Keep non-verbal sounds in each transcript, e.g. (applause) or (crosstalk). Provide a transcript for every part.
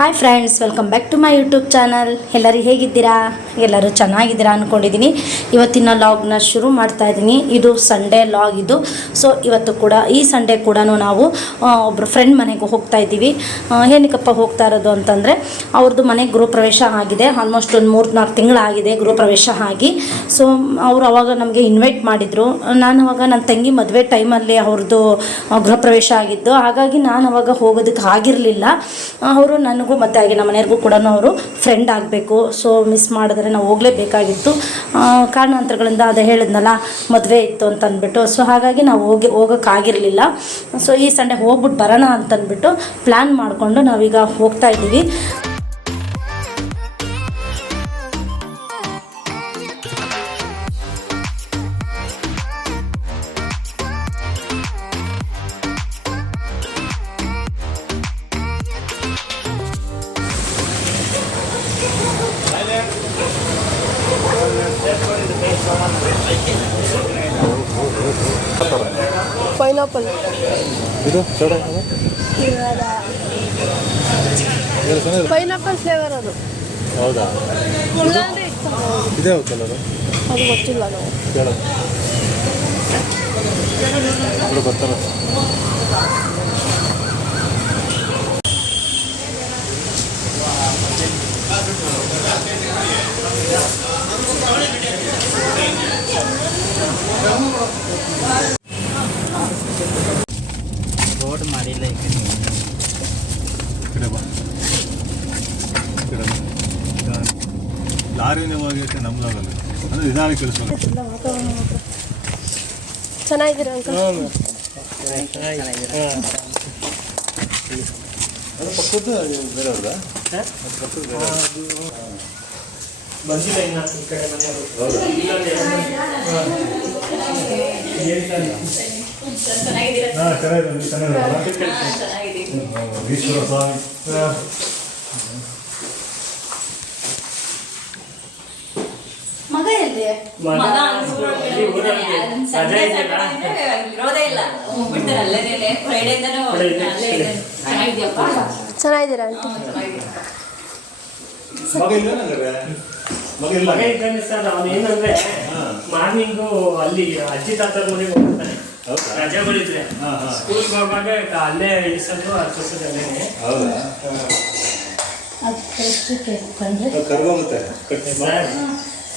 Hi friends welcome back to my YouTube channel ಎಲ್ಲರೂ ಹೇಗಿದ್ದೀರಾ? ಎಲ್ಲರೂ ಚೆನ್ನಾಗಿದ್ದೀರಾ ಅಂದ್ಕೊಂಡಿದ್ದೀನಿ ಇವತ್ತಿನ ಲಾಗ್ನ ಶುರು ಮಾಡ್ತಾ ಇದ್ದೀನಿ. ಇದು ಸಂಡೇ ಲಾಗ್ ಇದು. ಸೊ ಇವತ್ತು ಕೂಡ, ಈ ಸಂಡೇ ಕೂಡ ನಾವು ಒಬ್ಬರು ಫ್ರೆಂಡ್ ಮನೆಗೆ ಹೋಗ್ತಾ ಇದ್ದೀವಿ. ಏನಕ್ಕಪ್ಪ ಹೋಗ್ತಾ ಇರೋದು ಅಂತಂದರೆ ಅವ್ರದ್ದು ಮನೆ ಗೃಹಪ್ರವೇಶ ಆಗಿದೆ. ಆಲ್ಮೋಸ್ಟ್ ಒಂದು ಮೂರು ನಾಲ್ಕು ತಿಂಗಳಾಗಿದೆ ಗೃಹ ಪ್ರವೇಶ ಆಗಿ. ಸೊ ಅವರು ಅವಾಗ ನಮಗೆ ಇನ್ವೈಟ್ ಮಾಡಿದರು. ನಾನು ಅವಾಗ ನನ್ನ ತಂಗಿ ಮದುವೆ ಟೈಮಲ್ಲಿ ಅವ್ರದ್ದು ಗೃಹಪ್ರವೇಶ ಗೃಹ ಪ್ರವೇಶ ಆಗಿದ್ದು. ಹಾಗಾಗಿ ನಾನು ಅವಾಗ ಹೋಗೋದಕ್ಕೆ ಆಗಿರಲಿಲ್ಲ. ಅವರು ನನಗೂ ಮತ್ತು ಹಾಗೆ ನಮ್ಮ ಮನೆಯವ್ರಿಗೂ ಕೂಡ ಅವರು ಫ್ರೆಂಡ್ ಆಗಬೇಕು. ಸೊ ಮಿಸ್ ಮಾಡಿದ್ರೆ ನಾವು ಹೋಗಲೇಬೇಕಾಗಿತ್ತು. ಕಾರಣಾಂತರಗಳಿಂದ ಅದು ಹೇಳಿದ್ನಲ್ಲ, ಮದುವೆ ಇತ್ತು ಅಂತ ಅಂದ್ಬಿಟ್ಟು ಸೊ ಹಾಗಾಗಿ ನಾವು ಹೋಗಿ, ಹೋಗೋಕ್ಕಾಗಿರಲಿಲ್ಲ. ಸೊ ಈ ಸಂಡೆ ಹೋಗ್ಬಿಟ್ಟು ಬರೋಣ ಅಂತಂದ್ಬಿಟ್ಟು ಪ್ಲ್ಯಾನ್ ಮಾಡಿಕೊಂಡು ನಾವೀಗ ಹೋಗ್ತಾ ಇದ್ದೀವಿ. ಚೆನ್ನಾಗಿದ್ದೀರಾ ಅಂಕಲ್ ಅದು ಪಕ್ಕದ್ದು ಬೇರೆಯವ್ರದಾ ಬಂದಿಲ್ಲ ಇನ್ನ ಈ ಕಡೆ ಮನೆಯವರು ಹೌದಾ ಹಾಂ ಚೆನ್ನಾಗಿದೆ ಚೆನ್ನಾಗಿದೆ ಈಶ್ವರ ಸ್ವಾಮಿ ಮಗ ಎಲ್ಲಿ ಮಗ ಮಗ ಇಲ್ಲಿ ಊರಲ್ಲಿ ರಜೆ ಇದೆಯಲ್ಲ? ಇರೋದೇ ಇಲ್ಲ. ಹೋಗ್ಬಿಡ್ತಾರೆ ಅಲ್ಲೇನೆ ಫ್ರೈಡೆಯಿಂದನೂ ಫ್ರೈಡೆ ಇದೆ. ಚೆನ್ನಾಗಿದ್ಯಪ್ಪ? ಚೆನ್ನಾಗಿದ್ದೀರಾ ಆಂಟಿ? ಮಗ ಇಲ್ಲ ನಂಗಾರೆ ಮಗ ಇಲ್ಲ. ಮಗ ಇದ್ದಾನೆ ಸರ್. ಅವನು ಏನಂದ್ರೆ ಮಾರ್ನಿಂಗು ಅಲ್ಲಿ ಅಜ್ಜಿ ತಾತರ ಮನೆಗೆ ಹೋಗ್ತಾನೆ. ರಜೆ ರಜೆಗಳಿದ್ರೆ ಹಾಂ ಬರುವಾಗ ಸ್ಕೂಲ್ಗೆ ಹೋಗುವಾಗ ಅಲ್ಲೇ ಇಳಿಸೋದು ಹತ್ತಿಸೋದು ಅಲ್ಲೇನೆ. ಹೌದಾ? ಅದು ಕರ್ಗೋಗುತ್ತೆ.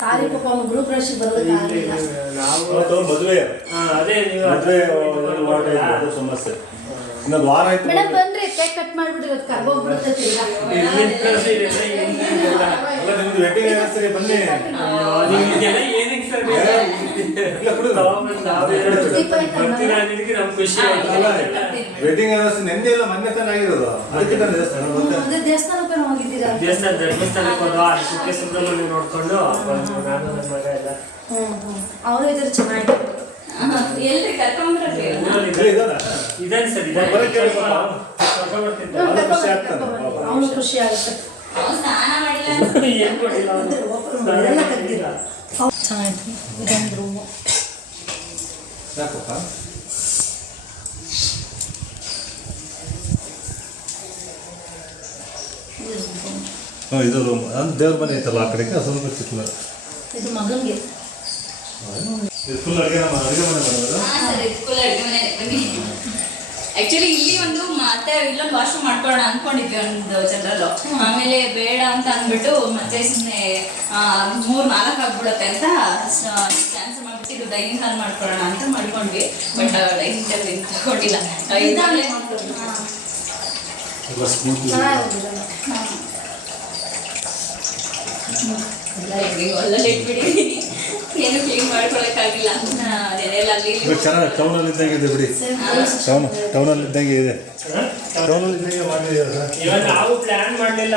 ಸಾರಿ ಪಾಪ ಅವ್ನು ಗೃಹ ಪ್ರವೇಶಕ್ಕೆ ಬರೋದಕ್ಕಾಗಲಿಲ್ಲ ನಾವು ಮದುವೆ. ಹಾ, ಅದೇ ನೀವು ಮದುವೆ ಅದು ಸಮಸ್ಯೆ. ಇನ್ನೊಂದು ವಾರ ಆಯ್ತು ಮೇಡಮ್ ಬಂದ್ರೆ ಕೇಕ್ ಕಟ್ ಮಾಡ್ಬಿಡ್ರಿ ಇವತ್ತು ಏನಿದೆಲ್ಲ? ಅಲ್ಲ ನಿಮ್ದು ವೆಡ್ಡಿಂಗ್ ವ್ಯವಸ್ಥೆಗೆ ಬನ್ನಿ. ಅಯ್ಯೋ, ನಿಮ್ಗೆಲ್ಲ ಏನಕ್ಕೆ ಸರ್ ಬರ್ತೀರಾ ನಮ್ಗೆ ಖುಷಿ ಅಲ್ಲ ವೆಡ್ಡಿಂಗ್ ಅನೌನ್ಸ್ ನೆನ್ನೆ ಎಲ್ಲ ಮೊನ್ನೆ ತಾನೇ ಆಗಿರೋದು. ಅದಕ್ಕೆ ನಾನು ದೇವಸ್ಥಾನ ಬಂದೆ ಅದೇ ದೇವಸ್ಥಾನಕ್ಕೆ ಹೋಗಿದ್ದೀರಾ? ದೇವಸ್ಥಾನ ಧರ್ಮಸ್ಥಳಕ್ಕೆ ಹೋದ ಅಲ್ಲಿ ಕುಕ್ಕೆ ಸುಬ್ರಹ್ಮಣ್ಯ ನೋಡ್ಕೊಂಡು ಬಂದ್ವಿ ನಾನು ನನ್ನ ಮಗ ಎಲ್ಲ. ಹ್ಮ್ ಹ್ಮ್. ಅವರು ಇದ್ರೆ ಚೆನ್ನಾಗಿ ಎಲ್ರಿ ಕರ್ಕೊಂಡ್ಬಿಡ್ರಿ ಊರಲ್ಲಿ ಇಲ್ಲ, ಇದಾನ? ಇದಾನೆ ಸರ್. ಅವ್ನು ಖುಷಿ ಆಗ್ತಾನೆ. ಅವನು ಖುಷಿ ಆಗುತ್ತೆ. ಸ್ನಾನ ಮಾಡಿಲ್ಲ? ಏನ್ ಕೊಡಿಲ್ಲ ಅವ್ನು. ಎಲ್ಲ ಇದೊಂದು ರೂಮು ಯಾಕಪ್ಪ ಹಾಂ ಇದು ರೂಮ್ ಅಂದ್ರೆ ದೇವ್ರ ಮನೆ ಐತಲ್ಲ ಆ ಕಡೆಗೆ? ಸ್ವಲ್ಪ ಚಿಕ್ಕಲ ಇದು ಮಗನಿಗೆ ಇದು ಫುಲ್ ಅಡುಗೆ ಅಡುಗೆ ಮನೆ ಬರೋದು ಮನೆ. ಆಕ್ಚುಲಿ ಇಲ್ಲಿ ಒಂದು ಮತ್ತೆ ಇಲ್ಲೊಂದು ವಾಶ್ರೂಮ್ ಮಾಡ್ಕೊಳ್ಳೋಣ ಅನ್ಕೊಂಡಿದ್ವಿ ಒಂದು ಜನರಲ್ಲು. ಆಮೇಲೆ ಬೇಡ ಅಂತ ಅಂದ್ಬಿಟ್ಟು ಮತ್ತೆ ಸುಮ್ಮನೆ ಮೂರ್ ನಾಲ್ಕು ಆಗ್ಬಿಡುತ್ತೆ ಅಂತ ಕ್ಯಾನ್ಸಲ್ ಮಾಡ್ಬಿಟ್ಟು ಡೈನಿಂಗ್ ಹಾಲ್ ಮಾಡ್ಕೊಳ್ಳೋಣ ಅಂತ ಮಾಡ್ಕೊಂಡ್ವಿ. ಬಟ್ ಡೈನಿಂಗ್ ಟೇಬಲ್ ತಗೊಂಡಿಲ್ಲ ಇದಾಗಲೇ ಎಲ್ಲ ಎಲ್ಲ ಹೆಂಗೆ ಒಳ್ಳೆ ಇಟ್ಬಿಟ್ಟಿದ್ದೀನಿ ಏನು ಕ್ಲೀನ್ ಮಾಡ್ಕೊಳಕ್ಕಾಗಿಲ್ಲ ಚೆನ್ನಾಗಿ ಟೌನಲ್ಲಿ ಇದ್ದಂಗೆ ಇದೆ. ಬಿಡಿ ಟೌನ್ ಟೌನಲ್ಲಿ ಇದ್ದಂಗೆ ಇದೆ ಟೌನಲ್ಲಿ ಇದ್ದಂಗೆ ಇವಾಗ ನಾವು ಪ್ಲಾನ್ ಮಾಡಲಿಲ್ಲ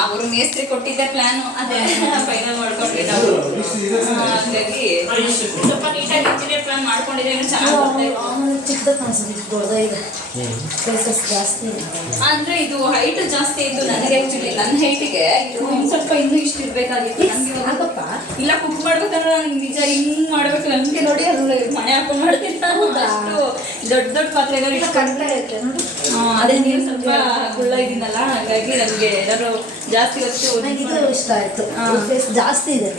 ಅವರು ಮೇಸ್ತ್ರಿ ಕೊಟ್ಟಿದ್ದ ಪ್ಲಾನ್ ಅದೇ. ಫೈನಲ್ ಮಾಡ್ಕೊಂಡ್ವಿ ನಾವು ಹಾಗಾಗಿ ಸ್ವಲ್ಪ ನೀಟಾಗಿ ಇಂಜಿನಿಯರ್ ಪ್ಲಾನ್ ಮಾಡ್ಕೊಂಡಿದ್ರೆ ಚೆನ್ನಾಗಿ ಅಂದ್ರೆ ಇದು ಹೈಟ್ ಜಾಸ್ತಿ ಇದ್ದು ನನಗೆ ಆಕ್ಚುಲಿ ನನ್ನ ಹೈಟಿಗೆ ಒಂದ್ ಸ್ವಲ್ಪ ಇನ್ನೂ ಇಷ್ಟು ಇರ್ಬೇಕಾಗಿತ್ತು. ನನ್ಗೆ ಇಲ್ಲ ಕುಕ್ ಮಾಡ್ಬೇಕಂದ್ರೆ ನಂಗೆ ನಿಜ ಹಿಂಗ್ ಮಾಡ್ಬೇಕು. ನನ್ಗೆ ನೋಡಿ ಅದು ಮನೆ ಹಾಕೊಂಡು ಮಾಡ್ತೀನಿ ಅಷ್ಟು ದೊಡ್ಡ ದೊಡ್ಡ ಪಾತ್ರೆಗಳು ಅದೇ ನೀವು ಸ್ವಲ್ಪ ಗುಳ್ಳ ಇದೀನಲ್ಲ ಹಾಗಾಗಿ ನನಗೆ ಏನಾದ್ರು ಜಾಸ್ತಿ ಹೊತ್ತು ಇದು ಇಷ್ಟ ಆಯ್ತು. ಫೇಸ್ ಜಾಸ್ತಿ ಇದೆ.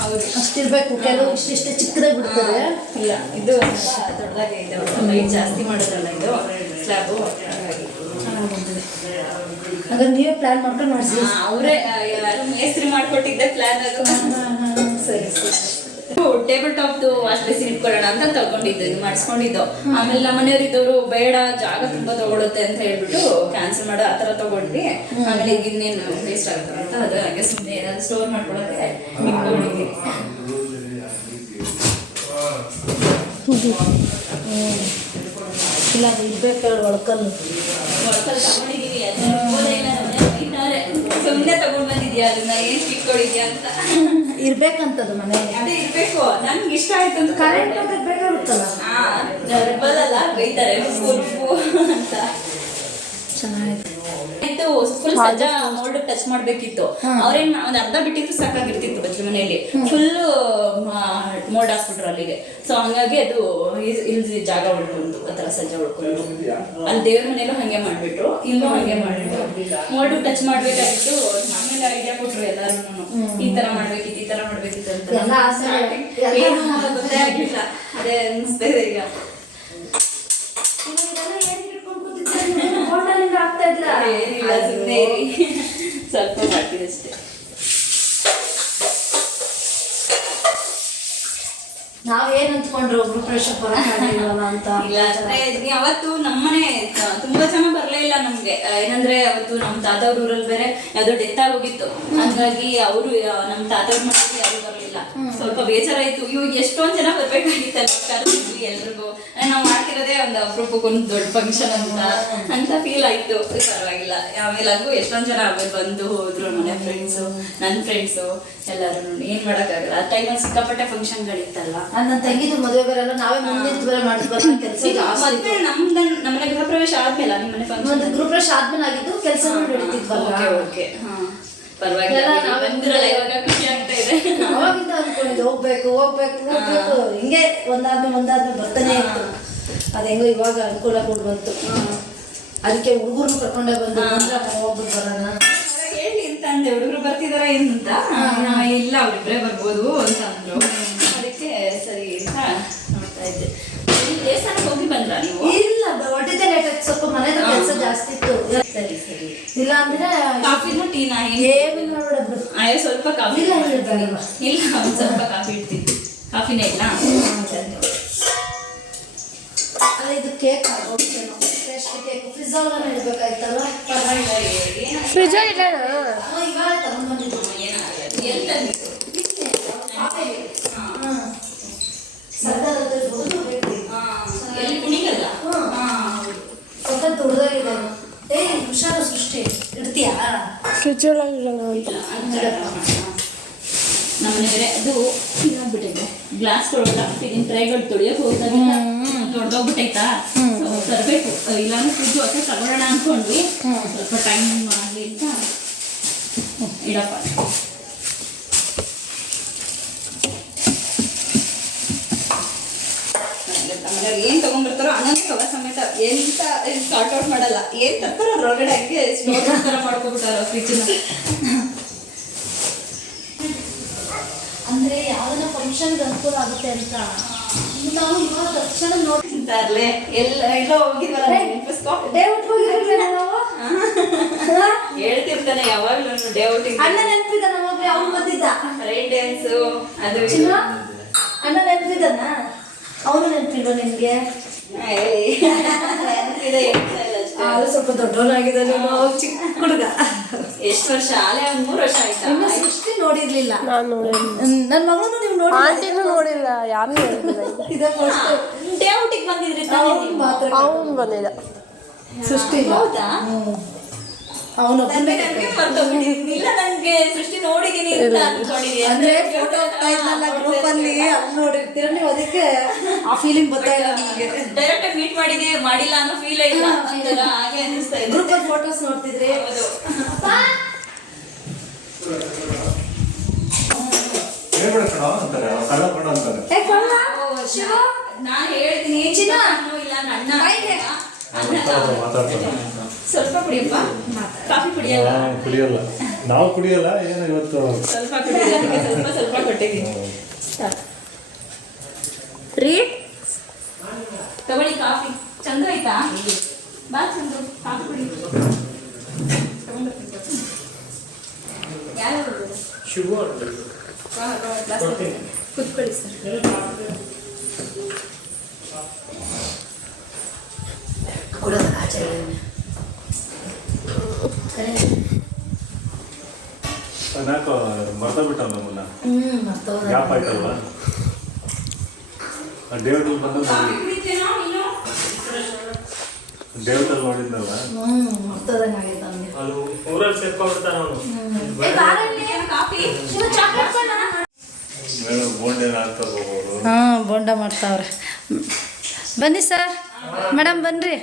ಹೌದು. ಅಷ್ಟಿರ್ಬೇಕು. ಕೆಲವು ಇಷ್ಟಿಷ್ಟೇ ಚಿಕ್ಕದಾಗಿ ಬಿಡ್ತಾರೆ ಇಲ್ಲ. ಇದು ದೊಡ್ಡದಾಗಿ ಇದೆ. ಲೈಟ್ ಜಾಸ್ತಿ ಮಾಡೋದಲ್ಲ ಇದು. ಸ್ಲ್ಯಾಬು ಹಾಗಾದ್ರೆ ನೀವೇ ಪ್ಲಾನ್ ಮಾಡ್ಕೊಂಡು ಮಾಡಿಸಿ. ಅವರೇ ಯಾರು ಮೇಸ್ತ್ರಿ ಮಾಡ್ಕೊಟ್ಟಿದ್ದೆ ಪ್ಲಾನ್ ಅದು. ಸರಿ ಸರಿ. ಟೇಬಲ್ ಟಾಪ್ ವಾಶ್ ಬೇಸಿನ್ ಇಟ್ಕೊಳ್ಳೋಣ ಅಂತ ತಗೊಂಡಿದ್ದು ಇದು ಮಾಡಿಸ್ಕೊಂಡಿದ್ದು. ಆಮೇಲೆ ನಮ್ಮ ಮನೆಯವ್ರಿದ್ದವರು ಬೇಡ ಜಾಗ ತುಂಬಾ ತಗೊಳುತ್ತೆ ಅಂತ ಹೇಳ್ಬಿಟ್ಟು ಕ್ಯಾನ್ಸಲ್ ಮಾಡೋ ಆತರ ತಗೊಂಡ್ವಿ. ಆಮೇಲೆ ಈಗ ಇನ್ನೇನು ವೇಸ್ಟ್ ಆಗುತ್ತೆ ಅಂತ ಅದು ಹಾಗೆ ಸುಮ್ಮನೆ ಏನಾದ್ರು ಸ್ಟೋರ್ ಮಾಡ್ಕೊಳಕ್ಕೆ ಇಟ್ಕೊಂಡಿದ್ವಿ ಇಲ್ಲ ಇರ್ಬೇಕು ಒಳ್ಕಲ್ಲು ಒಳಕಲ್ಲಿ ತಗೊಂಡಿದೀವಿ. ಸುಮ್ನೆ ತಗೊಂಡ್ ಬಂದಿದ್ಯಾ? ಅದನ್ನ ಏನ್ ಇಟ್ಕೊಂಡಿದ್ಯಾ ಅಂತ. ಇರ್ಬೇಕಂತದು ಮನೆ ಅದೇ ಇರ್ಬೇಕು. ನನ್ಗೆ ಇಷ್ಟ ಆಯ್ತು ಅಂತ ಕರೆಂಟ್ ಬೇಕಾಗುತ್ತಲ್ಲ? ಹಾ ಬರಲ್ಲ ಬೈತಾರೆ. ಅಂತ. ಫುಲ್ ಸಜ್ಜಾ ಮೋಲ್ಡ್ ಟಚ್ ಮಾಡ್ಬೇಕಿತ್ತು. ಅವ್ರೇನ್ ಒಂದ್ ಅರ್ಧ ಬಿಟ್ಟಿದ್ರು ಸಾಕಾಗಿರ್ತಿತ್ತು ಬಚ್ಚಲ ಮನೆಯಲ್ಲಿ. ಫುಲ್ ಮೋಲ್ಡ್ ಹಾಕ್ಬಿಟ್ರು ಅಲ್ಲಿಗೆ. ಸೊ ಹಂಗಾಗಿ ಅದು ಇಲ್ಲಿ ಜಾಗ ಉಳ್ಕೊಂಡು ಆತರ ಸಜ್ಜಾ ಉಳ್ಕೊಂಡು ಅಲ್ಲಿ ದೇವ್ರ ಮನೇಲೂ ಹಂಗೆ ಮಾಡ್ಬಿಟ್ರು ಇಲ್ಲೂ ಹಂಗೆ ಮಾಡ್ಬಿಟ್ರು. ಮೋಲ್ಡ್ ಟಚ್ ಮಾಡ್ಬೇಕಾಗಿತ್ತು ಆಮೇಲೆ ಐಡಿಯಾ ಕೊಟ್ರು ಎಲ್ಲಾರು ಈ ತರ ಮಾಡ್ಬೇಕಿತ್ತು ಈ ತರ ಮಾಡ್ಬೇಕಿತ್ತು ಅಂತ ಏನು ಗೊತ್ತೇ ಅದೇ ಅನ್ಸ್ತಾ ಇದೆ ಈಗ. ಆಗ್ತಾ ಇದ್ರ ಏನಿಲ್ಲ ಸುಮ್ಮನೆ ಸ್ವಲ್ಪ ಮಾಡ್ತೀನಿ ಅಷ್ಟೇ. ನಾವೇನ್ ಅಂದ್ಕೊಂಡ್ರು ಪ್ರೆಷರ್ ಬರಲ್ಲ ಅಂತ? ಇಲ್ಲ ಅಂದ್ರೆ ಅವತ್ತು ನಮ್ಮನೆ ತುಂಬಾ ಜನ ಬರ್ಲೇ ಇಲ್ಲ ನಮ್ಗೆ. ಏನಂದ್ರೆ ಅವತ್ತು ನಮ್ ತಾತವ್ರ ಊರಲ್ಲಿ ಬೇರೆ ಯಾವ್ದೋ ಡೆತ್ ಆಗೋಗಿತ್ತು. ಹಂಗಾಗಿ ಅವರು ನಮ್ ತಾತವ್ರ ಮನೆಗೆ ಯಾರು ಬರ್ಲಿಲ್ಲ. ಸ್ವಲ್ಪ ಬೇಜಾರಾಯ್ತು. ಇವಾಗ ಎಷ್ಟೊಂದ್ ಜನ ಬರ್ಬೇಕಾಗಿತ್ತಲ್ಲ ಕರೆದಿದ್ವಿ ಎಲ್ರಿಗೂ. ನಾವ್ ಮಾಡ್ತಿರೋದೇ ಒಂದು ಅಪರೂಪಕ್ಕೊಂದು ದೊಡ್ಡ ಫಂಕ್ಷನ್ ಅಂತ ಅಂತ ಫೀಲ್ ಆಯ್ತು. ಪರವಾಗಿಲ್ಲ. ಆಮೇಲೆ ಹಂಗೂ ಎಷ್ಟೊಂದು ಜನ ಆಮೇಲೆ ಬಂದು ಹೋದ್ರು ಮನೆ ಫ್ರೆಂಡ್ಸು ನನ್ನ ಫ್ರೆಂಡ್ಸು ಎಲ್ಲರೂ ಏನು ಮಾಡೋಕ್ಕಾಗಲ್ಲ. ಆ ಟೈಮಲ್ಲಿ ಸಿಕ್ಕಾಪಟ್ಟೆ ಫಂಕ್ಷನ್ಗಳಿತ್ತಲ್ಲ ನನ್ನ ತಂಗಿದು ಮದುವೆ ಬರಲ್ಲ ನಾವೇ ಮುಂದಿನ ಬೇರೆ ಮಾಡ್ತೀವಲ್ಲ ಕೆಲಸ ಮದುವೆ ನಮ್ದು ನಮ್ದ ನಮ್ಮನೆ ಗೃಹ ಪ್ರವೇಶ ಆದ್ಮೇಲೆ ನಿಮ್ಮ ಮನೆ ಫಂಕ್ಷನ್ ಗೃಹ ಪ್ರವೇಶ ಆದ್ಮೇಲೆ ಆಗಿದ್ದು ಕೆಲಸ ನಡೀತಿದ್ವಲ್ಲ ಓಕೆ ಓಕೆ ಹಾ. ಅವಾಗಿಂದ ಅನ್ಕೊಂಡಿದ್ದೆ ಹೋಗ್ಬೇಕು ಹೋಗ್ಬೇಕು ಹೋಗ್ಬೇಕು. ಹಿಂಗೆ ಒಂದಾದ್ಮೇಲೆ ಒಂದಾದ್ಮೇಲೆ ಬರ್ತಾನೆ ಇತ್ತು. ಅದು ಹೆಂಗೋ ಇವಾಗ ಅನುಕೂಲ ಕೊಡ್ ಬಂತು. ಅದಕ್ಕೆ ಹುಡುಗರು ಕರ್ಕೊಂಡೇ ಬಂದು ಹೋಗ್ಬಿಟ್ಟು ಬರೋಣ. ಅಂದೆ ಹುಡುಗರು ಬರ್ತಿದಾರ ಏನು ಅಂತ? ಆ, ಇಲ್ಲ ಅವ್ರಿಬ್ರೇ ಬರ್ಬೋದು ಅಂತ ಅಂದ್ರು. ಅದಕ್ಕೆ ಸರಿ ಅಂತ ನೋಡ್ತಾ ಇದ್ದೆ. ಹೋಗಿ ಬಂದ್ರ ನೀವು? ಇಲ್ಲ ಹೊಟ್ಟಿದ್ದೆ ಲೇಟ್ ಆಯ್ತು ಸ್ವಲ್ಪ ಮನೆ ಕೆಲಸ ಜಾಸ್ತಿ ಇತ್ತು. ಸರಿ ಸರಿ. ಇಲ್ಲ ಅಂದ್ರೆ ಕಾಫಿನ ಟೀನಾ ಏನು? ನೋಡೋದು ಅಯ್ಯೋ ಸ್ವಲ್ಪ ಕಾಫಿ ಇಲ್ಲ, ಇಲ್ಲ, ಇಲ್ಲ. ಒಂದ್ ಸ್ವಲ್ಪ ಕಾಫಿ ಇಡ್ತೀನಿ. ಕಾಫಿನೇ ಇಲ್ಲ? ಅಲ್ಲ ಇದು ಕೇಕ್ ಫ್ರೆಶ್ ಕೇಕ್ ಫ್ರಿಜ್ ಒಳಗಡೆ ಇಡ್ಬೇಕಾಯ್ತಲ್ವ? ಪರವಾಗಿಲ್ಲ ಫ್ರಿಜ್ ಇಲ್ಲ ಇವಾಗ ತಗೊಂಡ್ ಬಂದಿದ್ದು ಏನಾಗಲ್ಲ ಎಲ್ಲಿ ತಂದಿದ್ದು ಸರ್ಕಾರದ ದುಡ್ಡು ಬೇಕು ಹಾ, ಎಲ್ಲಿ ಕುಣಿಗಲ್ಲ ಹ್ಮ್. ಹಾ, ಹೌದು. ಸ್ವಲ್ಪ ದುಡ್ದಾಗಿದೆ ಏಯ್ ಹುಷಾರು ಸೃಷ್ಟಿ ಇಡ್ತೀಯಾ ಫ್ರಿಜ್ ಒಳಗೆ ಅಂತ. ಅದು ಇದಾಗ್ಬಿಟ್ಟಿದೆ ಗ್ಲಾಸ್ ತೊಗೊಳಲ್ಲ ಇದನ್ನ ಟ್ರೈಗಳು ತೊಳಿಯಕ್ಕೆ ಹೋದಾಗ ದೊಡ್ಡೋಗ್ಬಿಟ್ಟೈತಾ ತರಬೇಕು. ಇಲ್ಲಾಂದ್ರೆ ಫ್ರಿಜ್ ಹೊಸ ತಗೊಳ್ಳೋಣ ಅನ್ಕೊಂಡ್ವಿ. ಸ್ವಲ್ಪ ಟೈಮ್ ಅಂತ. ಇಡಪ್ಪ. ಆಮೇಲೆ ಏನ್ ತಗೊಂಡ್ಬಿಡ್ತಾರೋ ಅನ್ನ ಕವ ಸಮೇತ ಎಂತ ಸಾರ್ಟ್ ಔಟ್ ಮಾಡಲ್ಲ. ಏನ್ ತರ್ತಾರೋ ಅದ್ರೊಳಗಡೆ ಹಂಗೆ ತರ ಥರ ಫ್ರಿಜ್ ಫ್ರಿಜ್ನ ಅಂದ್ರೆ ಯಾವ್ದನ್ನ ಫಂಕ್ಷನ್ ಅನುಕೂಲ ಆಗುತ್ತೆ ಅಂತ? ನಾವು ಇವಾಗ ತಕ್ಷಣ ನೋಡಿ ಅಂತಾರ್ಲೆ ಎಲ್ಲ ಎಲ್ಲ ಹೋಗಿದ್ವಲ್ಲ ಡೇ ಔಟ್ ಹೋಗಿರ್ಲಿಲ್ಲ ನಾವು? (laughs) ಹೇಳ್ತಿರ್ತಾನೆ ಯಾವಾಗ್ಲೂ ಡೇ ಔಟ್ ಅಣ್ಣ ನೆನಪಿದ ನಮಗೆ ಅವ್ನು ಬಂದಿದ್ದ. ರೈನ್ ಡ್ಯಾನ್ಸು ಅದು ಅಣ್ಣ ನೆನಪಿದನ ಅವನು ನೆನಪಿಲ್ವ ಅಷ್ಟೇ. ಆದ್ರೂ ಸ್ವಲ್ಪ ದೊಡ್ಡವನಾಗಿದ್ದಾನೆ ಚಿಕ್ಕ ಹುಡುಗ. ಎಷ್ಟು ವರ್ಷ? ಆಲೆ ಒಂದ್ ಮೂರು ವರ್ಷ ಆಯ್ತಾ? ಇನ್ನು ಸೃಷ್ಟಿ ನೋಡಿರ್ಲಿಲ್ಲ. ನಾನು ನನ್ನ ಮಗನೂ ನೀವು ನೋಡಿ ಆಂಟಿನೂ ನೋಡಿಲ್ಲ ಯಾರು ನೋಡಿಲ್ಲ. ಇದೇ ಫಸ್ಟ್ ಡೇ ಔಟಿಗೆ ಬಂದಿದ್ರಿ ಅವ್ನು ಮಾತ್ರ ಅವನು ಬಂದಿದ್ದ. ಸೃಷ್ಟಿ ಇಲ್ಲ. ಹೌದಾ? ಅವನು. ಇಲ್ಲ ನನಗೆ ಸೃಷ್ಟಿ ನೋಡಿದೀನಿ ಅಂತ ಅನ್ಕೊಂಡಿದ್ದೀನಿ ಅಂದ್ರೆ ಫೋಟೋ ಹೋಗ್ತಾ ಇದ್ನಲ್ಲ ಗ್ರೂಪ್ ಅಲ್ಲಿ ಅಲ್ಲಿ ನೋಡಿರ್ತೀರ ನೀವು? ಅದಕ್ಕೆ ಆ ಫೀಲಿಂಗ್ ಬರ್ತಾ ಇಲ್ಲ ನಿಮಗೆ. ಡೈರೆಕ್ಟ್ ಮೀಟ್ ಮಾಡಿದೀವಿ ಮಾಡಿಲ್ಲ ಅನ್ನೋ ಫೀಲ್ ಇಲ್ಲ ಹಾಗೆ. ಅನಿಸ್ತಾ ಇದೆ. ಗ್ರೂಪ್ ಅಲ್ಲಿ ಫೋಟೋಸ್ ನೋಡ್ತಿದ್ರಿ? ಹೌದು. ಹೇಳ್ಬಿಡ ಕಣ ಅಂತಾರೆ ಅವ್ರು ಕಳ್ಳ. ಕಣ ಅಂತಾರೆ ಶಿವ. ನಾನು ಹೇಳ್ತೀನಿ ಚಿನ್ನ. ಇಲ್ಲ ನನ್ನ. ಮಾತಾಡ್ತಾರೆ ಸ್ವಲ್ಪ ಕುಡಿಯಪ್ಪ? ಕಾಫಿ ಕುಡಿಯಲ್ಲ? ನಾವು ಕುಡಿಯಲ್ಲ. ನಾವು ಕುಡಿಯಲ್ಲ ಏನು ಇವತ್ತು? ಸ್ವಲ್ಪ ಕುಡಿಯಲ್ಲ ಸ್ವಲ್ಪ ಸ್ವಲ್ಪ ಕೊಟ್ಟಿದ್ದೀನಿ. ರೀ? ತಗೊಳ್ಳಿ ಕಾಫಿ. ಚಂದ ಆಯ್ತಾ? ಬಾ ಚಂದ ಕಾಫಿ ಕುಡಿ. ಯಾರು ಶುಭ. ಕುತ್ಕೊಳ್ಳಿ ಸರ್. ಕೊಡೋದು ಆಚರಣೆ. ಮರ್ತ ನಮ್ಮನ್ನ ಆಯ್ತಲ್ವಾ ಬೇಡ ಮಾಡ್ತಾವ್ರೆ. ಬನ್ನಿ ಸರ್. ಮೇಡಮ್ ಬನ್ರಿ.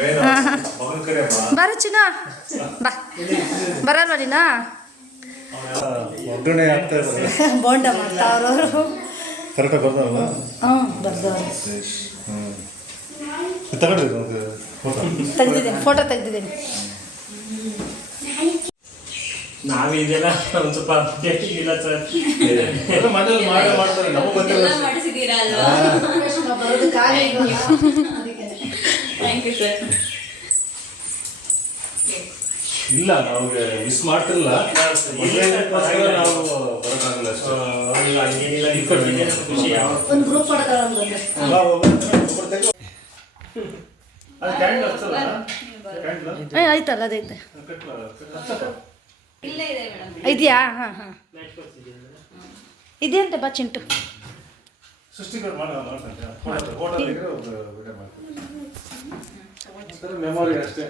(laughs) ಬಾರ ಚಿನ್ನ. ಬಾ. ಬರಲ್ವಾ ನೀನಾ ಒಗ್ಗರಣೆ ಆಗ್ತಾ ಬೋಂಡ ಮಾಡ್ತಾವ್ರವರು ಕರೆಕ್ಟಾಗಿ ಬರ್ತಾರಲ್ಲ ಬರ್ದವ್ರೆ ಫೋಟೋ ತೆಗ್ದಿದ್ದೀನಿ ಫೋಟೋ ತೆಗ್ದಿದ್ದೀನಿ. ನಾವೇ ಇದೆಲ್ಲ ಒಂದ್ ಸ್ವಲ್ಪ ಇಲ್ಲ ಸರ್. ಎಲ್ಲ ಮನೇಲಿ ಮಾಡೇ ಮಾಡ್ತಾರೆ ನಮಗೆ ಗೊತ್ತಿಲ್ಲ. ಥ್ಯಾಂಕ್ ಯು ಸರ್ ಇಲ್ಲ ನಮಗೆ ಮಿಸ್ ಮಾಡ್ತಿರಲ್ಲ ನಾವು ಬರೋಕ್ಕಾಗಲ್ಲ ಒಂದು ಗ್ರೂಪ್ ಆಯ್ತಲ್ಲ ಅದೈತೆ ಇದೆಯಾ? ಹಾಂ ಹಾಂ. ಇದೆಯಂತೆ ಬಾ ಚಿಂಟು. ಸೃಷ್ಟಿಗಳು ಮಾಡ ಮಾಡ್ತಾರೆ. ಫೋಟೋ ಫೋಟೋ ತೆಗೆದ್ರೆ ಒಂದು ವಿಡಿಯೋ ಮಾಡ್ತಾರೆ. ಸರ್ ಮೆಮೊರಿ ಅಷ್ಟೇ.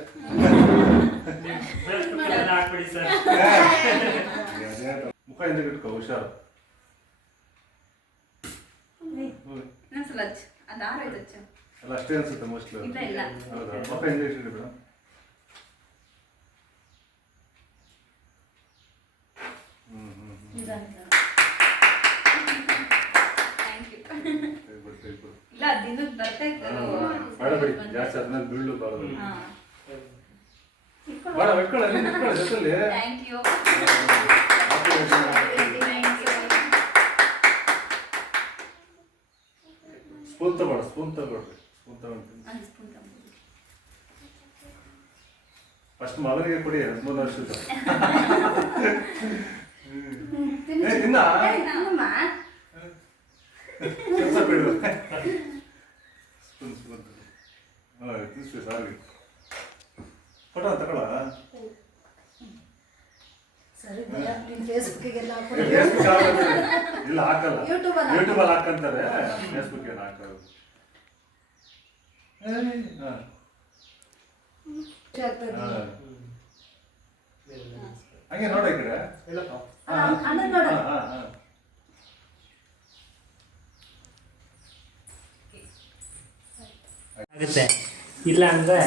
ಮುಖ ಹಿಂದೆ ಇಟ್ಕೋ ಹುಷಾರು. ಅಲ್ಲ ಅಷ್ಟೇ ಅನ್ಸುತ್ತೆ ಮೋಸ್ಟ್ಲಿ ಇಲ್ಲ, ಇಲ್ಲ. ಹೌದಾ? ಮುಖ ಹಿಂದೆ ಇಟ್ಟಿಡಿ ಮೇಡಮ್ ಥ್ಯಾಂಕ್ ಯು ತೆಗ್ದ್ಬಿಡು, ತೆಗ್ದ್ಬಿಡು. ಇಲ್ಲ ದಿನದ ಬರ್ತಾ ಇತ್ತು ಹಾ, ಬೇಡ ಆದ್ಮೇಲೆ ಬೀಳು ಬಾರದು ಹಾ ಬೇಡ ಇಟ್ಕೊಳ್ಳಿ ಅಲ್ಲಿ ಇಟ್ಕೊಳ್ಳಿ ಜೊತೆಲಿ. ಸ್ಪೂನ್ ತಗೊಳ್ಳಿ ಸ್ಪೂನ್ ತಗೊಳ್ರಿ ಸ್ಪೂನ್ ತಗೊಂಡು ಫಸ್ಟ್ ಮಗನಿಗೆ ಕೊಡಿ ಹದಿಮೂರು ವರ್ಷದ ತಿನ್ನ. ಕೆಲಸ ಬಿಡು. ಸಾರಿ ಫೋಟೋ ತಗೊಳ ಸರಿ ನೀನು ಫೇಸ್ಬುಕ್ಕಿಗೆಲ್ಲ ಫೇಸ್ಬುಕ್ ಇಲ್ಲ ಹಾಕಲ್ಲ. YouTube ಅಲ್ಲಿ ಯೂಟ್ಯೂಬ್ ಅಲ್ಲಿ ಹಾಕಂತಾರೆ. ಫೇಸ್ಬುಕ್ ಏನು ಹಾಕಲ್ಲ. ಹಂಗೆ ನೋಡ ಈ ಕಡೆ. ಆಗುತ್ತೆ. ಇಲ್ಲ ಅಂದ್ರೆ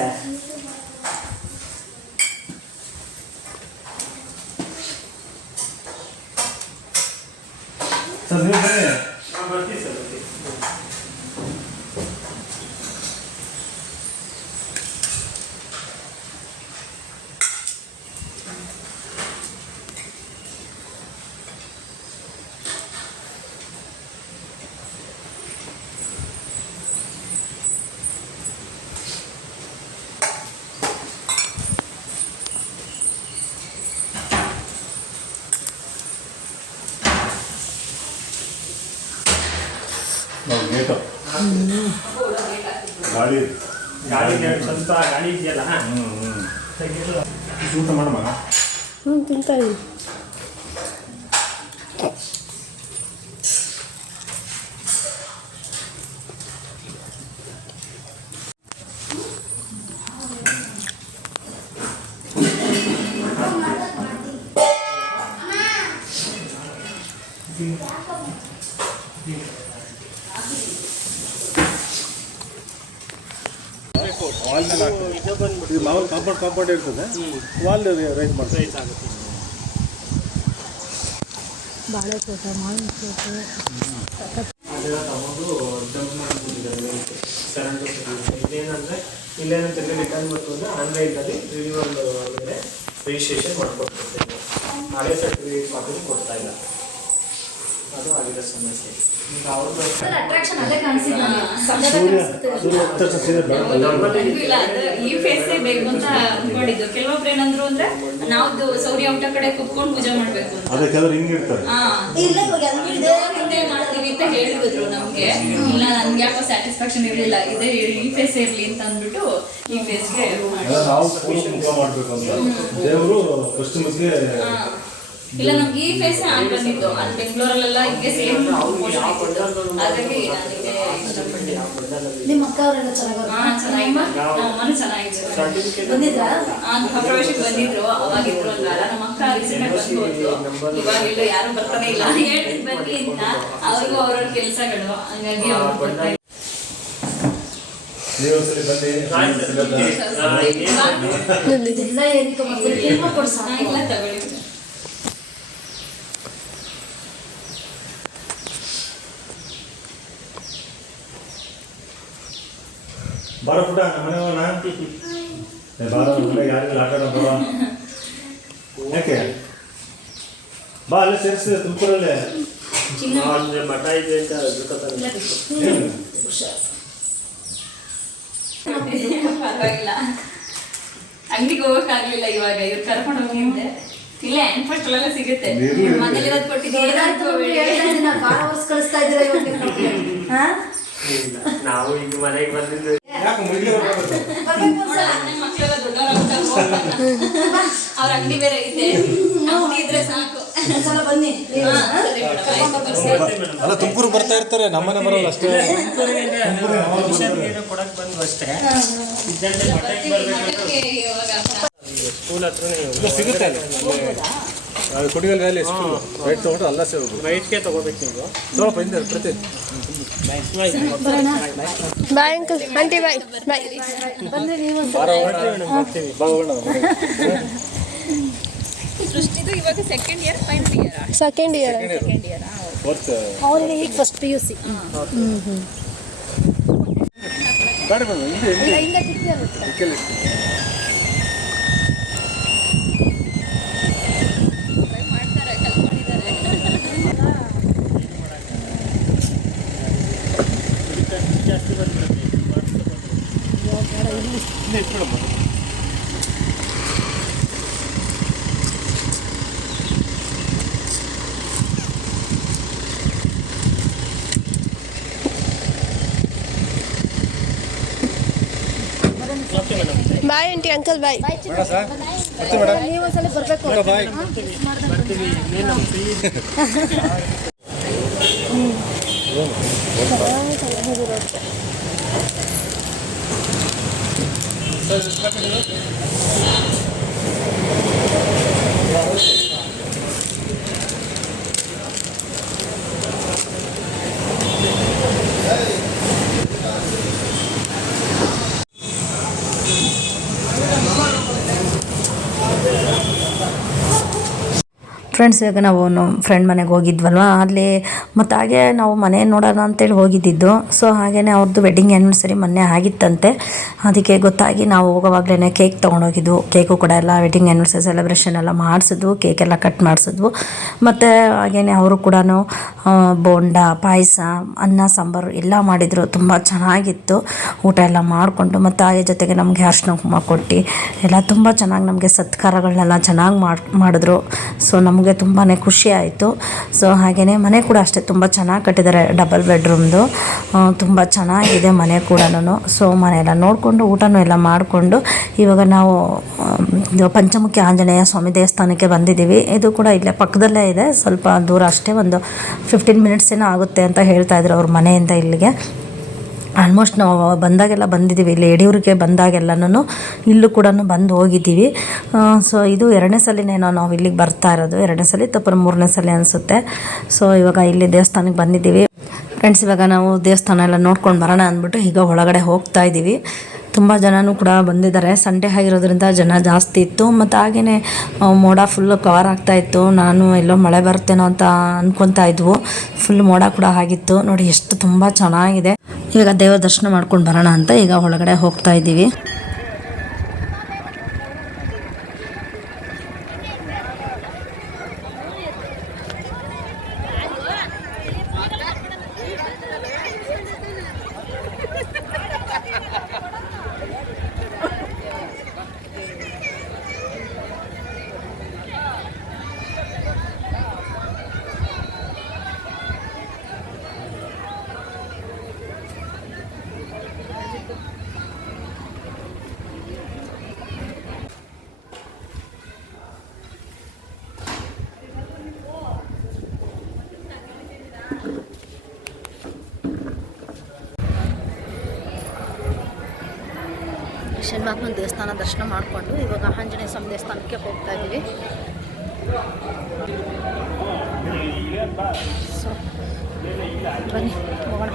ಸರ್ ನೀವು ಬನ್ನಿ ನಾವು ಬರ್ತೀವಿ ಸರ್ ಬರ್ತೀವಿ ನಾವು ಗಾಡಿ ಸ್ವಂತ ಗಾಡಿ ಇದೆಯಲ್ಲ ಊಟ ಮಾಡ ಮಗ ಹ್ಞೂ ತಿಂತಾ ಇದ್ದೀನಿ Thank you. ವಾಲ್ ಮೇಲೆ ಮಾಮೂಲು ಕಾಂಪೌಂಡ್ ಕಾಂಪೌಂಡ್ ಇರ್ತದೆ. ವಾಲ್ ರೈಸ್ ಮಾಡ್ತೀವಿ. ರೈಸ್ ಆಗುತ್ತೆ. ಬಾಳೆ ತೋಟ ಮಾವಿನ ತೋಟ ರಿಟರ್ನ್ ಬಂತು ಆನ್ಲೈನಲ್ಲಿ ರಿಜಿಸ್ಟ್ರೇಷನ್ ಹಳೆ ಸರ್ಟಿಫಿಕೇಟ್ ಕಾಪಿ ಕೊಡ್ತಾ ಇಲ್ಲ. ಅದು ಆಗಿರೋ ಸಮಸ್ಯೆ. ಈಗ ಅಟ್ರಾಕ್ಷನ್ ಅಲ್ಲೇ ಕಾಣಿಸಿಲ್ಲ ಇಲ್ಲ ಅದು ಈ ಫೇಸೇ ಬೇಕು ಅಂತ ಮಾಡಿದ್ದು ಕೆಲವೊಬ್ರು ಏನಂದ್ರು ಅಂದ್ರೆ ನಾವ್ದು ಸೌರ್ಯ ಊಟ ಕಡೆ ಕುತ್ಕೊಂಡು ಪೂಜೆ ಮಾಡ್ಬೇಕು ಅಂತ. ಹಿಂಗೆ ಇರ್ತಾರೆ. ಹಾ. ಇಲ್ಲ ಇವಾಗ ಎಲ್ಲರೂ ಇದೆ? ಮಾಡ್ತೀವಿ ಅಂತ ಹೇಳಿದ್ರು ನಮ್ಗೆ. ಇಲ್ಲ ನನ್ಗೆ ಯಾಕೋ ಸ್ಯಾಟಿಸ್ಫ್ಯಾಕ್ಷನ್ ಇರಲಿಲ್ಲ. ಇದೇ ಈ ಫೇಸ್ ಇರಲಿ ಅಂತ ಅಂದ್ಬಿಟ್ಟು ಈ ಫೇಸ್ಗೆ ನಾವು ಮಾಡಬೇಕು ಅಂತ. ದೇವರು ಕಸ್ಟಮರ್ಸ್ಗೆ ಇಲ್ಲ ನಮ್ಗೆ ಈ ಫೇಸ್ ಆನ್ ಬಂದಿತ್ತು ಅಲ್ಲಿ ಬೆಂಗಳೂರಲ್ಲೆಲ್ಲ ಹಿಂಗೆ ಸೇಮ್ ಹಾಗಾಗಿ ನನಗೆ ಇಷ್ಟಪಟ್ಟೆ ನಿಮ್ಮ ಅಕ್ಕ ಅವರೆಲ್ಲ ಚೆನ್ನಾಗಿ ಚೆನ್ನಾಗಿತ್ತು ಚೆನ್ನಾಗಿದೆ ನಮ್ಮನೆ ಚೆನ್ನಾಗಿದೆ ಸರ್ಟಿಫಿಕೇಟ್ ಬಂದಿದ್ರಾ? ಆ, ಗೃಹಪ್ರವೇಶಕ್ಕೆ ಬಂದಿದ್ರು. ಅವಾಗಿದ್ರು ಇದ್ರು ವಾರ ನಮ್ಮ ಅಕ್ಕ ರೀಸೆಂಟ್ ಬಂದು ಹೋದ್ರು ಇವಾಗೆಲ್ಲ ಯಾರು ಬರ್ತಾನೆ ಇಲ್ಲ. (laughs) ಹೇಳ್ತಿದ್ ಬನ್ನಿ ಅಂತ. ಅವ್ರಿಗೂ ಅವ್ರವ್ರ ಕೆಲಸಗಳು. ಹಂಗಾಗಿ ಅವ್ರು ಬರ್ತಾರೆ ಇಲ್ಲ. ನೀವು ಸರಿ ಬಂದು ಇದೆಲ್ಲ ಏನಿತ್ತು ಮತ್ತೆ ಫಿಲ್ಮ್ ಕೊಡು ಹಾ, ಸಾಕು ಇಲ್ಲ ತಗೊಳ್ಳಿ ಬಾರ ಪುಟ ಮನೆ ಹೋಗೋಣ ಬಾರ ಮನೆ ಯಾರಿಲ್ಲ ಆಟ ಆಡೋಣ ಬಾ. ಯಾಕೆ? ಬಾ ಅಲ್ಲೇ ಸೇರಿಸ್ತೀವಿ ತುಮಕೂರಲ್ಲೇ. ಅಂದ್ರೆ ಮಠ ಇದೆ ಅಂತ? ಪರವಾಗಿಲ್ಲ. ಅಂಗಡಿಗೆ ಹೋಗಕ್ಕಾಗ್ಲಿಲ್ಲ ಇವಾಗ ಇವ್ರು ಕರ್ಕೊಂಡು ಹೋಗಿದ್ದೆ ಇಲ್ಲ ಹ್ಯಾಂಡ್ ಫಸ್ಟ್ ಎಲ್ಲ ಸಿಗುತ್ತೆ. ಮನೇಲಿರೋದು? ಇಲ್ಲ ನಾವು ಈಗ ಮನೆಗೆ ಬಂದಿದ್ದು ಅವ್ರ ಅಂಗಡಿ ಬೇರೆ ಅಂಗಡಿ ಇದ್ರೆ ಸಾಕು. ಅಲ್ಲ ತುಮಕೂರು ಬರ್ತಾ ಇರ್ತಾರೆ ನಮ್ಮನೆ ಬರೋಲ್ಲ ಅಷ್ಟೇ. ಕೊಡಕ್ ಬಂದು ಅಷ್ಟೇ ಸ್ಕೂಲ್ ಸಿಗುತ್ತೆ ಅಲ್ಲಿ. ಅದು ಕುಡಿಗಲ್ ವ್ಯಾಲಿ ಸ್ಕೂಲ್ ರೈಟ್ ತೊಗೊಂಡ್ರೆ ಅಲ್ಲ ಸೇರೋದು ರೈಟ್ಗೆ ತಗೋಬೇಕು ನೀವು. ಸ್ವಲ್ಪ ಹಿಂದೆ ಪ್ರತಿ bye uncle aunty bye bye. Second year final year second year second year fourth ಅವರಿಗೆ ಈಗ ಫಸ್ಟ್ ಪಿ ಯು ಸಿ ಹ್ಞೂ ಬಂದು ಹಿಂದೆ ಹಿಂದೆ ಹಿಂದೆ ಕಿಟಕಿ ಇರುತ್ತೆ. ಡಿಕ್ಕಿಯಲ್ಲಿ ಮಾಡ್ತಾರೆ ಕಲ್ತ್ಕೊಂಡಿದ್ದಾರೆ ಜಾಸ್ತಿ ಬಂದ್ಬಿಡುತ್ತೆ ಹಿಂದೆ ಇಟ್ಬಿಡಮ್ಮ ಬಾಯ್ ಆಂಟಿ ಅಂಕಲ್ ಬಾಯ್ ಬೇಡ ಸರ್ ಬರ್ತೀವಿ ಮೇಡಮ್ ನೀವು ಒಂದ್ಸಲ ಬರ್ಬೇಕು ಬೇಡ ಫ್ರೆಂಡ್ಸ್ ಈಗ ನಾವು ನಮ್ಮ ಫ್ರೆಂಡ್ ಮನೆಗೆ ಹೋಗಿದ್ವಲ್ವ? ಅಲ್ಲಿ ಮತ್ತು ಹಾಗೆ ನಾವು ಮನೆ ನೋಡೋಣ ಅಂತೇಳಿ ಹೋಗಿದ್ದಿದ್ದು. ಸೊ ಹಾಗೆಯೇ ಅವ್ರದ್ದು ವೆಡ್ಡಿಂಗ್ ಆ್ಯನಿವರ್ಸರಿ ಮೊನ್ನೆ ಆಗಿತ್ತಂತೆ. ಅದಕ್ಕೆ ಗೊತ್ತಾಗಿ ನಾವು ಹೋಗೋವಾಗಲೇ ಕೇಕ್ ತೊಗೊಂಡೋಗಿದ್ವು. ಕೇಕು ಕೂಡ ಎಲ್ಲ ವೆಡ್ಡಿಂಗ್ ಆ್ಯನಿವರ್ಸರಿ ಸೆಲೆಬ್ರೇಷನ್ ಎಲ್ಲ ಮಾಡಿಸಿದ್ವು. ಕೇಕ್ ಎಲ್ಲ ಕಟ್ ಮಾಡಿಸಿದ್ವು. ಮತ್ತು ಹಾಗೇ ಅವರು ಕೂಡ ಬೋಂಡ, ಪಾಯಸ, ಅನ್ನ, ಸಾಂಬಾರು ಎಲ್ಲ ಮಾಡಿದರು. ತುಂಬ ಚೆನ್ನಾಗಿತ್ತು. ಊಟ ಎಲ್ಲ ಮಾಡಿಕೊಂಡು ಮತ್ತು ಹಾಗೆ ಜೊತೆಗೆ ನಮಗೆ ಅರ್ಶಿನ ಕುಂಕುಮ ಕೊಟ್ಟು, ಎಲ್ಲ ತುಂಬ ಚೆನ್ನಾಗಿ ನಮಗೆ ಸತ್ಕಾರಗಳನ್ನೆಲ್ಲ ಚೆನ್ನಾಗಿ ಮಾಡಿ, ಮಾಡಿದ್ರು. ಸೊ ನಮಗೆ ತುಂಬಾ ಖುಷಿ ಆಯಿತು. ಸೊ ಹಾಗೆಯೇ ಮನೆ ಕೂಡ ಅಷ್ಟೇ ತುಂಬ ಚೆನ್ನಾಗಿ ಕಟ್ಟಿದ್ದಾರೆ ಡಬಲ್ ಬೆಡ್ರೂಮ್ದು ತುಂಬ ಚೆನ್ನಾಗಿದೆ ಮನೆ ಕೂಡ ಸೊ ಮನೆ ಎಲ್ಲ ನೋಡಿಕೊಂಡು ಊಟನೂ ಎಲ್ಲ ಮಾಡಿಕೊಂಡು ಇವಾಗ ನಾವು ಪಂಚಮುಖಿ ಆಂಜನೇಯ ಸ್ವಾಮಿ ದೇವಸ್ಥಾನಕ್ಕೆ ಬಂದಿದ್ದೀವಿ. ಇದು ಕೂಡ ಇಲ್ಲೇ ಪಕ್ಕದಲ್ಲೇ ಇದೆ. ಸ್ವಲ್ಪ ದೂರ ಅಷ್ಟೇ ಒಂದು ಫಿಫ್ಟೀನ್ ಮಿನಿಟ್ಸ್ ಏನೋ ಆಗುತ್ತೆ ಅಂತ ಹೇಳ್ತಾ ಇದ್ರು ಅವ್ರ ಮನೆಯಿಂದ ಇಲ್ಲಿಗೆ. ಆಲ್ಮೋಸ್ಟ್ ನಾವು ಬಂದಾಗೆಲ್ಲ ಬಂದಿದ್ದೀವಿ ಇಲ್ಲಿ ಯಡಿಯೂರಿಗೆ ಬಂದಾಗೆಲ್ಲನೂ ಇಲ್ಲೂ ಕೂಡ ಬಂದು ಹೋಗಿದ್ದೀವಿ. ಸೊ ಇದು ಎರಡನೇ ಸಲಿನೇನೋ ನಾವು ಇಲ್ಲಿಗೆ ಬರ್ತಾ ಇರೋದು. ಎರಡನೇ ಸಲ ತಪ್ಪರ ಮೂರನೇ ಸಲ ಅನಿಸುತ್ತೆ. ಸೊ ಇವಾಗ ಇಲ್ಲಿ ದೇವಸ್ಥಾನಕ್ಕೆ ಬಂದಿದ್ದೀವಿ. ಫ್ರೆಂಡ್ಸ್ ಇವಾಗ ನಾವು ದೇವಸ್ಥಾನ ಎಲ್ಲ ನೋಡ್ಕೊಂಡು ಬರೋಣ ಅಂದ್ಬಿಟ್ಟು ಈಗ ಒಳಗಡೆ ಹೋಗ್ತಾ ಇದ್ದೀವಿ. ತುಂಬ ಜನನೂ ಕೂಡ ಬಂದಿದ್ದಾರೆ. ಸಂಡೇ ಆಗಿರೋದ್ರಿಂದ ಜನ ಜಾಸ್ತಿ ಇತ್ತು. ಮತ್ತು ಹಾಗೆಯೇ ಮೋಡ ಫುಲ್ಲು ಕವರ್ ಆಗ್ತಾ ಇತ್ತು. ನಾನು ಎಲ್ಲೋ ಮಳೆ ಬರುತ್ತೇನೋ ಅಂತ ಅಂದ್ಕೊತಾ ಇದ್ವು. ಫುಲ್ ಮೋಡ ಕೂಡ ಆಗಿತ್ತು. ನೋಡಿ, ಎಷ್ಟು ತುಂಬ ಚೆನ್ನಾಗಿದೆ. ಈಗ ದೇವರ ದರ್ಶನ ಮಾಡ್ಕೊಂಡು ಬರೋಣ ಅಂತ ಈಗ ಒಳಗಡೆ ಹೋಗ್ತಾ ಇದ್ದೀವಿ. ಶನಿಮಹಾತ್ಮನ ದೇವಸ್ಥಾನ ದರ್ಶನ ಮಾಡಿಕೊಂಡು ಇವಾಗ ಆಂಜನೇಯ ಸ್ವಾಮಿ ದೇವಸ್ಥಾನಕ್ಕೆ ಹೋಗ್ತಾ ಇದ್ದೀವಿ. ಸೊ ಬನ್ನಿ ಹೋಗೋಣ.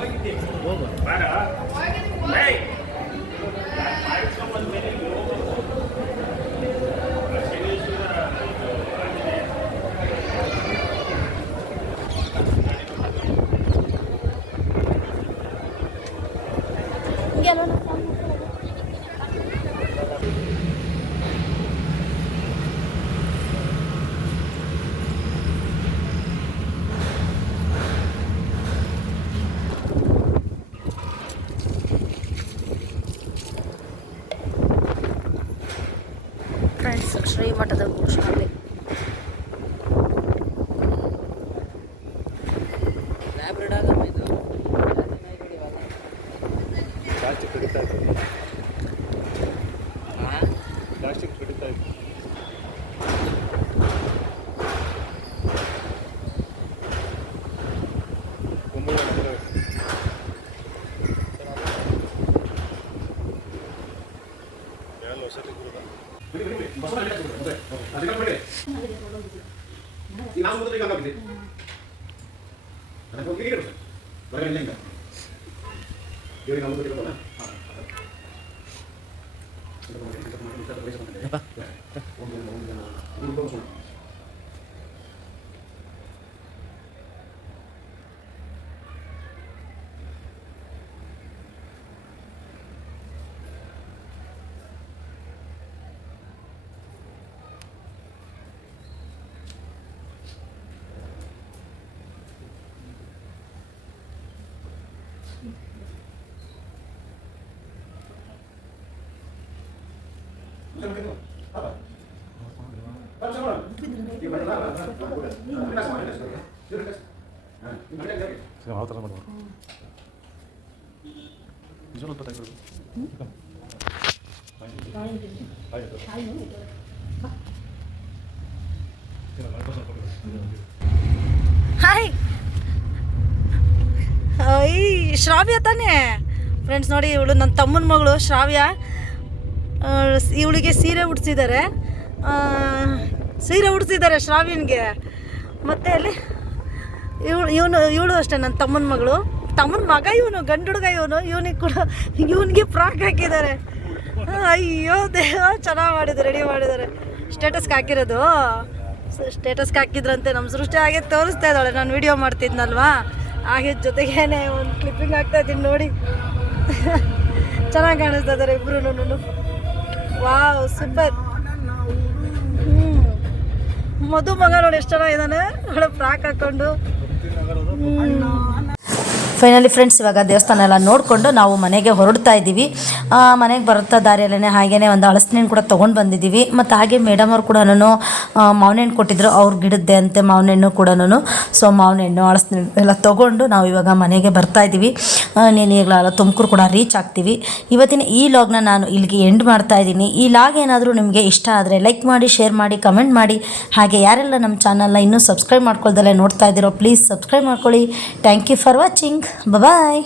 Gracias. ಶ್ರಾವ್ಯ ತಾನೇ? ಫ್ರೆಂಡ್ಸ್ ನೋಡಿ, ಇವಳು ನನ್ನ ತಮ್ಮನ ಮಗಳು ಶ್ರಾವ್ಯ. ಇವಳಿಗೆ ಸೀರೆ ಉಡ್ಸಿದ್ದಾರೆ ಸೀರೆ ಉಡ್ಸಿದ್ದಾರೆ ಶ್ರಾವ್ಯನಿಗೆ. ಮತ್ತೆ ಅಲ್ಲಿ ಇವಳು ಇವನು, ಇವಳು ಅಷ್ಟೇ ನನ್ನ ತಮ್ಮನ ಮಗಳು. ತಮ್ಮನ ಮಗ ಇವನು ಗಂಡು ಹುಡುಗ ಇವನು. ಇವನಿಗೆ ಕೂಡ ಇವನಿಗೆ ಫ್ರಾಕ್ ಹಾಕಿದ್ದಾರೆ ಅಯ್ಯೋ ದೇಹ ಚೆನ್ನಾಗಿ ಮಾಡಿದ್ರು ರೆಡಿ ಮಾಡಿದ್ದಾರೆ ಸ್ಟೇಟಸ್ಗೆ ಹಾಕಿರೋದು. ಸ್ಟೇಟಸ್ಗೆ ಹಾಕಿದ್ರಂತೆ ನಮ್ಮ ಸೃಷ್ಟಿ ಹಾಗೆ ತೋರಿಸ್ತಾ ಇದ್ದಾಳೆ. ನಾನು ವಿಡಿಯೋ ಮಾಡ್ತಿದ್ನಲ್ವಾ? ಹಾಗೆ ಜೊತೆಗೇನೆ ಒಂದು ಕ್ಲಿಪ್ಪಿಂಗ್ ಆಗ್ತಾ ಇದ್ದೀನಿ ನೋಡಿ. ಚೆನ್ನಾಗಿ ಕಾಣಿಸ್ತಾ ಇದ್ದಾರೆ ಇಬ್ರು ವಾವ್ ಸೂಪರ್ ಮಧು ಮಗ ನೋಡಿ ಎಷ್ಟು ಚೆನ್ನಾಗಿದ್ದಾನೆ ಒಳ್ಳೆ ಫ್ರಾಕ್ ಹಾಕೊಂಡು. ಫೈನಲಿ ಫ್ರೆಂಡ್ಸ್ ಇವಾಗ ದೇವಸ್ಥಾನ ಎಲ್ಲ ನೋಡಿಕೊಂಡು ನಾವು ಮನೆಗೆ ಹೊರಡ್ತಾ ಇದ್ದೀವಿ. ಮನೆಗೆ ಬರುತ್ತಾ ದಾರಿಯಲ್ಲೇ ಹಾಗೇ ಒಂದು ಹಳಸಿನ ಕೂಡ ತೊಗೊಂಡು ಬಂದಿದ್ದೀವಿ. ಮತ್ತು ಹಾಗೆ ಮೇಡಮ್ ಅವ್ರು ಕೂಡ ಮಾವಿನ ಹಣ್ಣು ಕೊಟ್ಟಿದ್ರು. ಅವ್ರ ಗಿಡದ್ದೆ ಅಂತೆ ಮಾವಿನ ಹಣ್ಣು ಕೂಡ ಸೊ ಮಾವಿನ ಹಣ್ಣು ಹಳಸಿನ ಎಲ್ಲ ತೊಗೊಂಡು ನಾವು ಇವಾಗ ಮನೆಗೆ ಬರ್ತಾ ಇದ್ದೀವಿ. ನೀನು ಈಗಲೆಲ್ಲ ತುಮಕೂರು ಕೂಡ ರೀಚ್ ಆಗ್ತೀವಿ. ಇವತ್ತಿನ ಈ ಲಾಗ್ನ ನಾನು ಇಲ್ಲಿಗೆ ಎಂಡ್ ಮಾಡ್ತಾ ಇದ್ದೀನಿ. ಈ ಲಾಗ್ ಏನಾದರೂ ನಿಮಗೆ ಇಷ್ಟ ಆದರೆ ಲೈಕ್ ಮಾಡಿ ಶೇರ್ ಮಾಡಿ ಕಮೆಂಟ್ ಮಾಡಿ. ಹಾಗೆ ಯಾರೆಲ್ಲ ನಮ್ಮ ಚಾನಲ್ನ ಇನ್ನೂ ಸಬ್ಸ್ಕ್ರೈಬ್ ಮಾಡ್ಕೊಳ್ದಲ್ಲೇ ನೋಡ್ತಾ ಇದ್ದೀರೋ ಪ್ಲೀಸ್ ಸಬ್ಸ್ಕ್ರೈಬ್ ಮಾಡ್ಕೊಳ್ಳಿ. Thank you for watching bye